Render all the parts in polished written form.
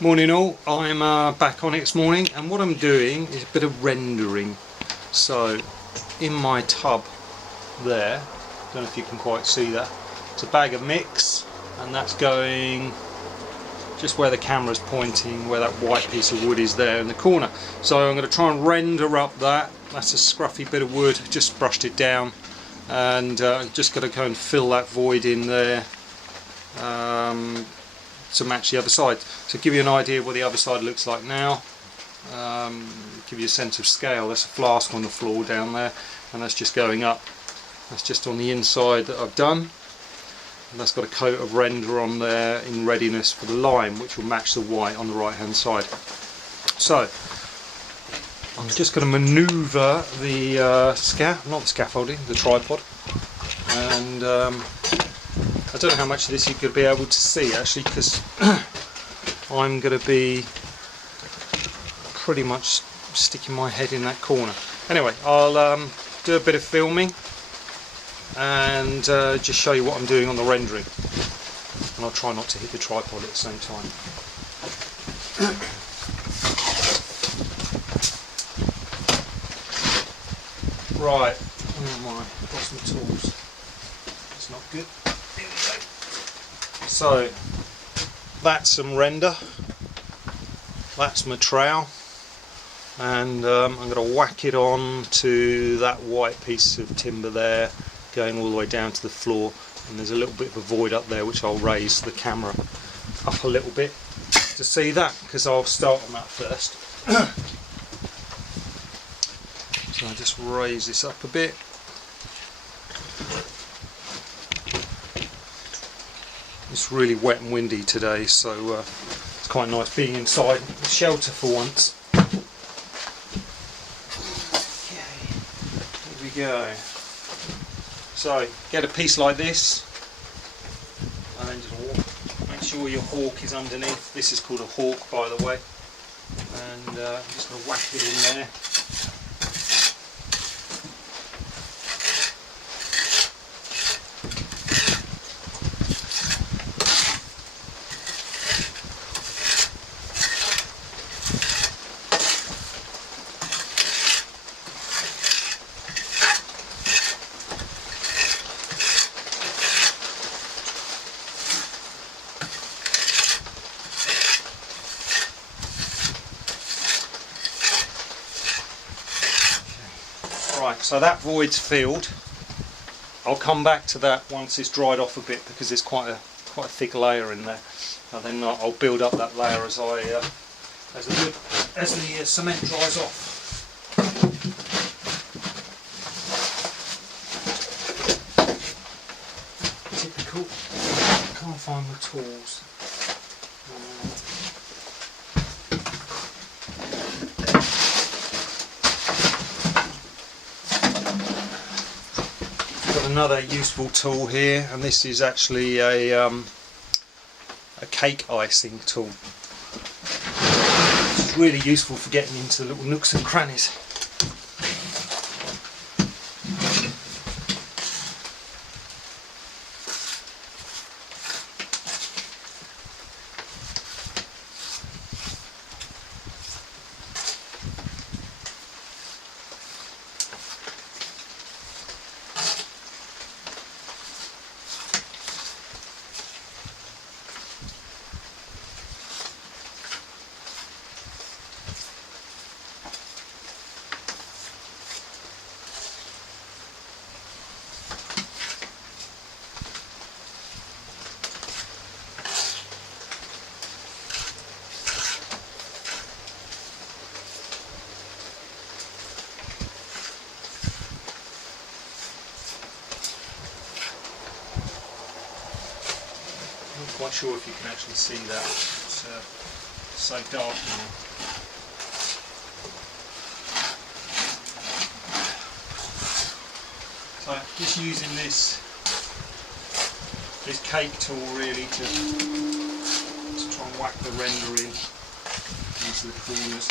Morning all, I'm back on it this morning, and what I'm doing is a bit of rendering. So in my tub there, don't know if you can quite see that, it's a bag of mix, and that's going just where the camera's pointing, where that white piece of wood is there in the corner. So I'm going to try and render up that. That's a scruffy bit of wood, just brushed it down, and just got to go and fill that void in there to match the other side. So give you an idea what the other side looks like now, give you a sense of scale. There's a flask on the floor down there, and that's just going up. That's just on the inside that I've done, and that's got a coat of render on there in readiness for the lime, which will match the white on the right hand side. So I'm just going to manoeuvre the the tripod, and I don't know how much of this you're going to be able to see actually, because I'm going to be pretty much sticking my head in that corner. Anyway, I'll do a bit of filming and just show you what I'm doing on the rendering, and I'll try not to hit the tripod at the same time. Right, where am I? I've got some tools. It's not good. Here we go. So that's some render, that's my trowel, and I'm going to whack it on to that white piece of timber there, going all the way down to the floor, and there's a little bit of a void up there which I'll raise the camera up a little bit to see that, because I'll start on that first. So I just raise this up a bit. It's really wet and windy today, so it's quite nice being inside the shelter for once. Okay, here we go. So get a piece like this, and then just make sure your hawk is underneath. This is called a hawk, by the way, and I'm just going to whack it in there. Right, so that void's filled. I'll come back to that once it's dried off a bit, because there's quite a thick layer in there. And then I'll build up that layer as the cement dries off. Typical. Can't find the tools. Another useful tool here, and this is actually a cake icing tool. It's really useful for getting into the little nooks and crannies. I'm not quite sure if you can actually see that. It's so dark now. So just using this cake tool really to try and whack the render in into the corners.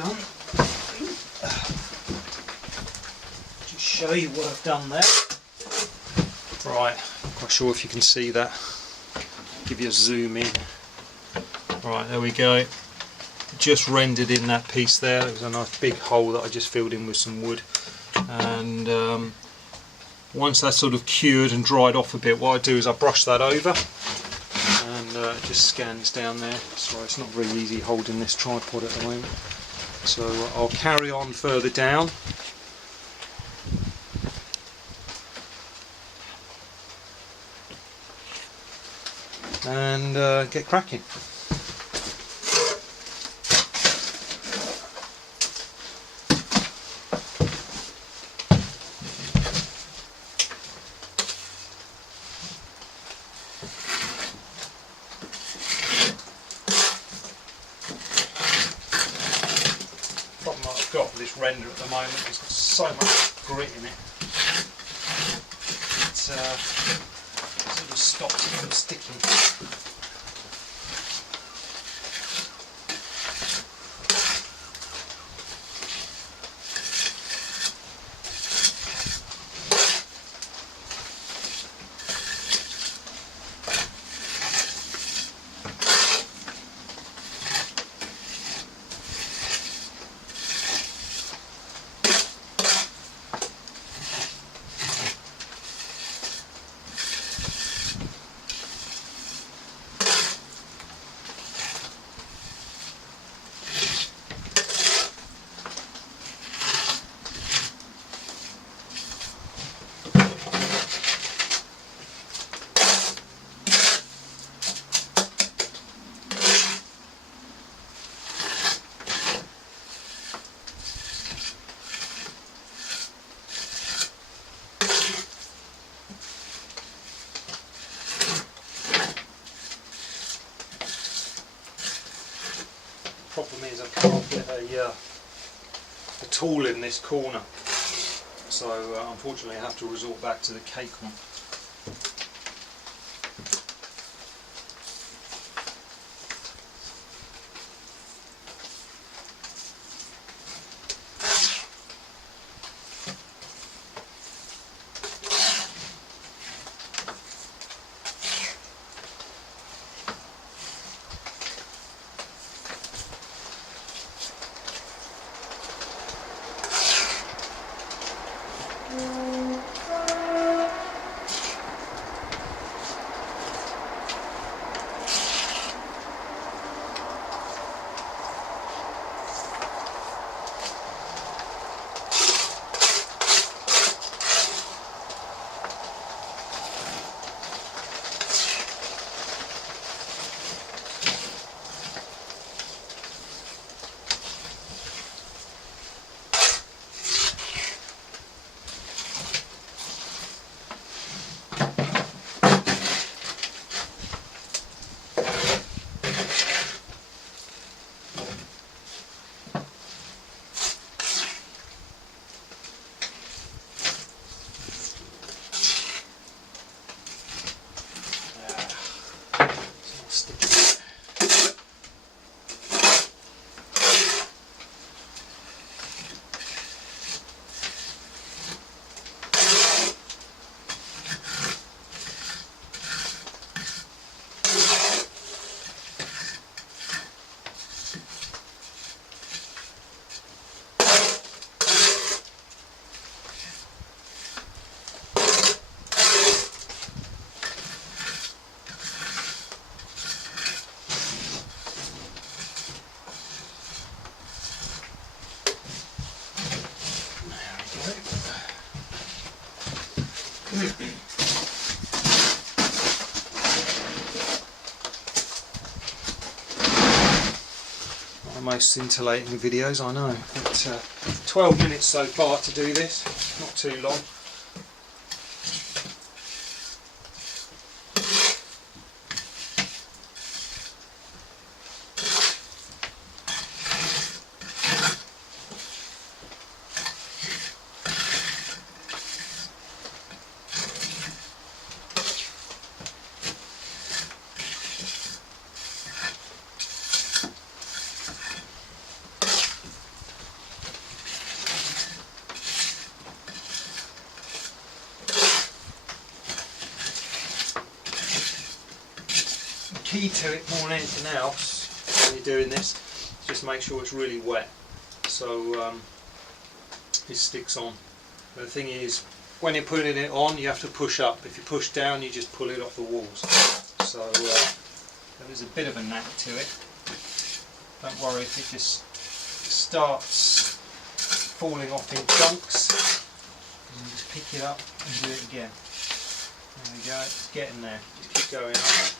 done. Just show you what I've done there. Right, not quite sure if you can see that. Give you a zoom in. Right, there we go. Just rendered in that piece there. It was a nice big hole that I just filled in with some wood. And once that's sort of cured and dried off a bit, what I do is I brush that over, and it just scans down there. Sorry, it's not very easy holding this tripod at the moment. So I'll carry on further down. And get cracking. Problem I've got with this render at the moment is there's so much grit in it. It sort of stops it from sticking. Problem is I can't get a tool in this corner, so unfortunately I have to resort back to the cake one. Most scintillating videos, I know, but 12 minutes so far to do this, not too long. key to it more than anything else when you're doing this, just make sure it's really wet, so it sticks on. But the thing is, when you're putting it on, you have to push up. If you push down, you just pull it off the walls. So there's a bit of a knack to it. Don't worry if it just starts falling off in chunks. And just pick it up and do it again. There we go, it's getting there. Just keep going up.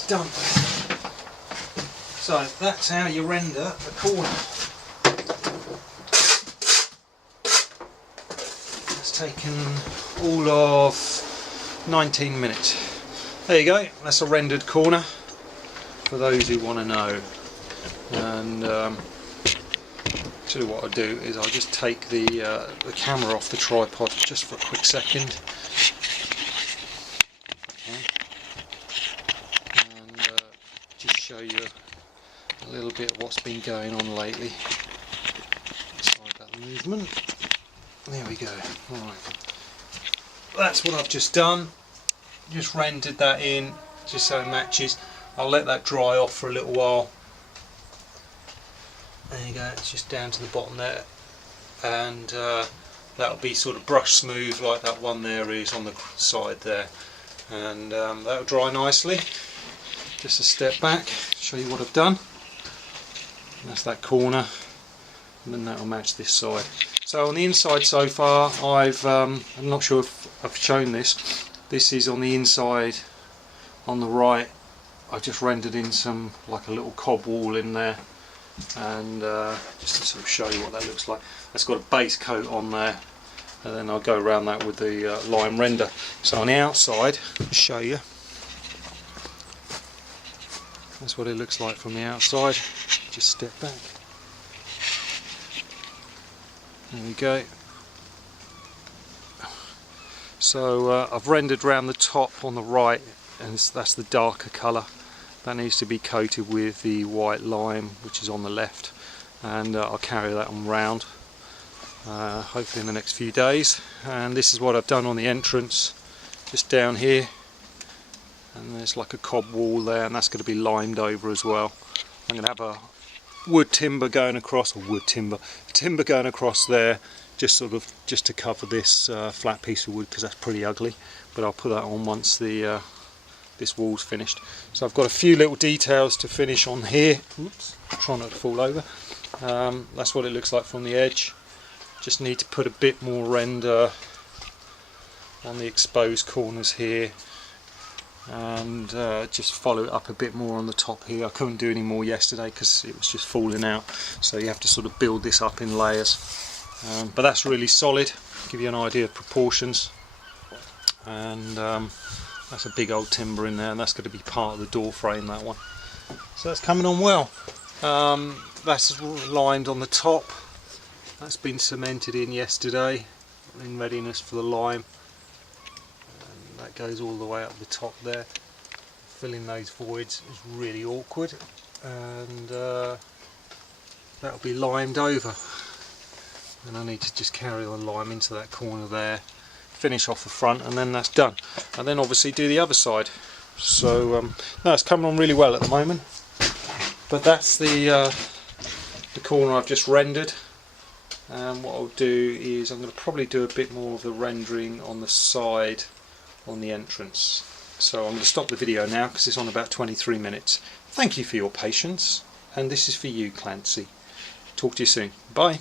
that's done. So that's how you render the corner. It's taken all of 19 minutes. There you go, that's a rendered corner for those who want to know. And actually what I'll do is I'll just take the camera off the tripod just for a quick second. And just show you a little bit of what's been going on lately. Slide that movement. There we go. Alright. That's what I've just done. Just rendered that in just so it matches. I'll let that dry off for a little while. There you go, it's just down to the bottom there, and that'll be sort of brush smooth like that one there is on the side there, and that'll dry nicely. Just a step back, show you what I've done. That's that corner, and then that'll match this side. So on the inside so far, I'm not sure if I've shown this. This is on the inside, on the right. I've just rendered in some, like a little cob wall in there. And just to sort of show you what that looks like, that's got a base coat on there, and then I'll go around that with the lime render. So on the outside, I'll show you, that's what it looks like from the outside. Just step back, there we go. So I've rendered around the top on the right, and that's the darker colour. That needs to be coated with the white lime, which is on the left, and I'll carry that on round hopefully in the next few days. And this is what I've done on the entrance, just down here, and there's like a cob wall there, and that's going to be limed over as well. I'm going to have a wood timber going across, timber going across there, just to cover this flat piece of wood, because that's pretty ugly, but I'll put that on once the this wall's finished. So I've got a few little details to finish on here. Oops, try not to fall over. That's what it looks like from the edge. Just need to put a bit more render on the exposed corners here, and just follow it up a bit more on the top here. I couldn't do any more yesterday because it was just falling out, so you have to sort of build this up in layers. But that's really solid, give you an idea of proportions. And that's a big old timber in there, and that's going to be part of the door frame, that one. So that's coming on well. That's lined on the top. That's been cemented in yesterday in readiness for the lime. And that goes all the way up the top there. Filling those voids is really awkward, and that'll be limed over. And I need to just carry the lime into that corner there, finish off the front, and then that's done. And then obviously do the other side. So no, it's coming on really well at the moment. But that's the corner I've just rendered. And what I'll do is I'm going to probably do a bit more of the rendering on the side on the entrance. So I'm going to stop the video now because it's on about 23 minutes. Thank you for your patience, and this is for you, Clancy. Talk to you soon. Bye.